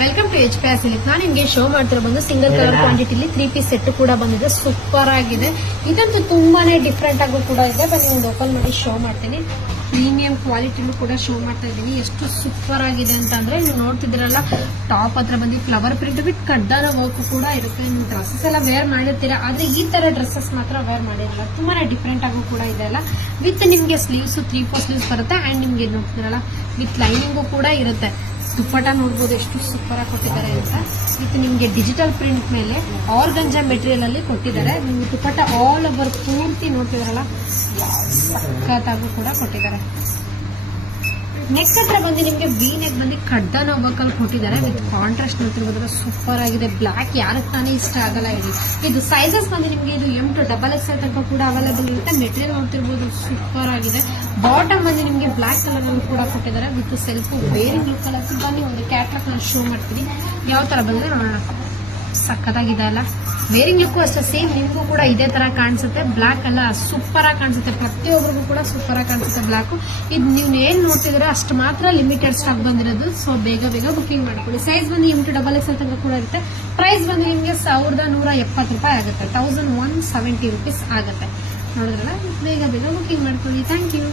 Welcome to HP silk. ನಾನು ನಿಮಗೆ show ಮಾಡ್ತಿರೋ ಬಂದು ಸಿಂಗಲ್ ಕಲರ್ ಕ್ವಾಂಟಿಟಿಲಿ 3 ಪೀಸ್ ಸೆಟ್ ಕೂಡ ಬಂದಿದೆ. ಸೂಪರ್ ಆಗಿದೆ. ಇದಂತೂ ತುಂಬಾನೇ ಡಿಫ್ರೆಂಟ್ ಆಗು ಕೂಡ ಇದೆ. ಬನ್ನಿ ಒಂದು ಓಪನ್ ಮಾಡಿ ಶೋ ಮಾಡ್ತೀನಿ. ಪ್ರೀಮಿಯಂ ಕ್ವಾಲಿಟಿನೂ ಕೂಡ ಶೋ ಮಾಡ್ತಾ ಇದ್ದೀನಿ. ಎಷ್ಟು ಸೂಪರ್ ಆಗಿದೆ ಅಂತಂದ್ರೆ ನೀವು ನೋಡ್ತಿದ್ದೀರಲ್ಲ, ಟಾಪ್ ಹತ್ರ ಬಂದು ಫ್ಲವರ್ ಪ್ರಿಂಟ್ ಬಿಟ್ಟು ಕಡ್ಡಾನ ವರ್ಕ್ ಕೂಡ ಇರುತ್ತೆ. ನೀವು ಡ್ರೆಸ್ಸಸ್ ಎಲ್ಲ ವೇರ್ ಮಾಡಿರ್ತೀರಾ, ಆದ್ರೆ ಈ ತರ ಡ್ರೆಸ್ಸಸ್ ಮಾತ್ರ ವೇರ್ ಮಾಡಿರಲ್ಲ. ತುಂಬಾನೇ ಡಿಫ್ರೆಂಟ್ ಆಗು ಕೂಡ ಇದೆ ಅಲ್ಲ. ವಿತ್ ನಿಮ್ಗೆ ಸ್ಲೀವ್ಸ್ 3/4 ಸ್ಲೀವ್ಸ್ ಬರುತ್ತೆ ಅಂಡ್ ನಿಮ್ಗೆ ನೋಡ್ತಿರಲ್ಲ ವಿತ್ ಲೈನಿಂಗು ಕೂಡ ಇರುತ್ತೆ. ದುಪ್ಪಟ್ಟ ನೋಡ್ಬೋದು ಎಷ್ಟು ಸೂಪರ್ ಆಗಿ ಕೊಟ್ಟಿದ್ದಾರೆ ಅಂತ. ವಿತ್ ನಿಮ್ಗೆ ಡಿಜಿಟಲ್ ಪ್ರಿಂಟ್ ಮೇಲೆ ಆರ್ಗಂಜಾ ಮೆಟೀರಿಯಲ್ ಅಲ್ಲಿ ಕೊಟ್ಟಿದ್ದಾರೆ. ನಿಮ್ಗೆ ದುಪ್ಪಟ್ಟ ಆಲ್ ಓವರ್ ಪೂರ್ತಿ ನೋಡ್ತಿದಾರಲ್ಲ, ಸಖತ್ತಾಗೂ ಕೂಡ ಕೊಟ್ಟಿದ್ದಾರೆ. ನೆಕ್ ಹತ್ರ ಬಂದು ನಿಮ್ಗೆ ವಿ ನೆಕ್ ಬಂದು ಕಡ್ಡಾನ ವರ್ಕ್ ಅಲ್ಲಿ ಕೊಟ್ಟಿದ್ದಾರೆ. ವಿತ್ ಕಾಂಟ್ರಾಸ್ಟ್ ನೋಡ್ತಿರ್ಬೋದಲ್ಲ, ಸೂಪರ್ ಆಗಿದೆ. ಬ್ಲಾಕ್ ಯಾರಿಗೆ ತಾನೇ ಇಷ್ಟ ಆಗಲ್ಲ ಹೇಳಿ. ಇದು ಸೈಜಸ್ ಬಂದು ನಿಮ್ಗೆ ಇದು M to XXL ತನಕ ಕೂಡ ಅವೈಲೇಬಲ್ ಇರುತ್ತೆ. ಮೆಟೀರಿಯಲ್ ನೋಡ್ತಿರ್ಬೋದು, ಸೂಪರ್ ಆಗಿದೆ. ಬಾಟಮ್ ಬಂದು ನಿಮ್ಗೆ ಬ್ಲಾಕ್ ಕಲರ್ ಅಲ್ಲಿ ಕೂಡ ಕೊಟ್ಟಿದ್ದಾರೆ. ವಿತ್ ಸೆಲ್ಫ್ ಬೇರಿಂಗ್ ಲುಕ್ ಅಲ್ಲಿ ಬನ್ನಿ ಒಂದು ಕ್ಯಾಟ್ಲಾಗ್ ನಾನು ಶೋ ಮಾಡ್ತೀನಿ. ಯಾವ ತರ ಬಂದ್ರೆ ನೋಡೋಣ. ಸಖತ್ತಾಗಿದೆ ಅಲ್ಲ. ವೇರಿಂಗ್ ಲುಕ್ ಅಷ್ಟೇ ಸೇಮ್ ನಿಮ್ಗೂ ಕೂಡ ಇದೇ ತರ ಕಾಣಿಸುತ್ತೆ. ಬ್ಲಾಕ್ ಅಲ್ಲ, ಸೂಪರ್ ಆಗಿ ಕಾಣಿಸುತ್ತೆ. ಪ್ರತಿಯೊಬ್ಬರಿಗೂ ಕೂಡ ಸೂಪರ್ ಆಗಿ ಕಾಣಿಸುತ್ತೆ ಬ್ಲಾಕ್. ಇದು ನೀವು ಏನ್ ನೋಡ್ತಿದ್ರೆ ಅಷ್ಟು ಮಾತ್ರ ಲಿಮಿಟೆಡ್ ಸ್ಟಾಕ್ ಬಂದಿರೋದು. ಸೊ ಬೇಗ ಬುಕಿಂಗ್ ಮಾಡ್ಕೊಳ್ಳಿ. ಸೈಜ್ ಬಂದು M to XXL ತನಕ ಕೂಡ ಇರುತ್ತೆ. ಪ್ರೈಸ್ ಬಂದು ನಿಮಗೆ 1170 ರೂಪಾಯಿ ಆಗುತ್ತೆ. 1170 rupees ಆಗುತ್ತೆ. ನೋಡಿದ್ರಲ್ಲ, ಬೇಗ ಬುಕಿಂಗ್ ಮಾಡ್ಕೊಳ್ಳಿ. Thank you.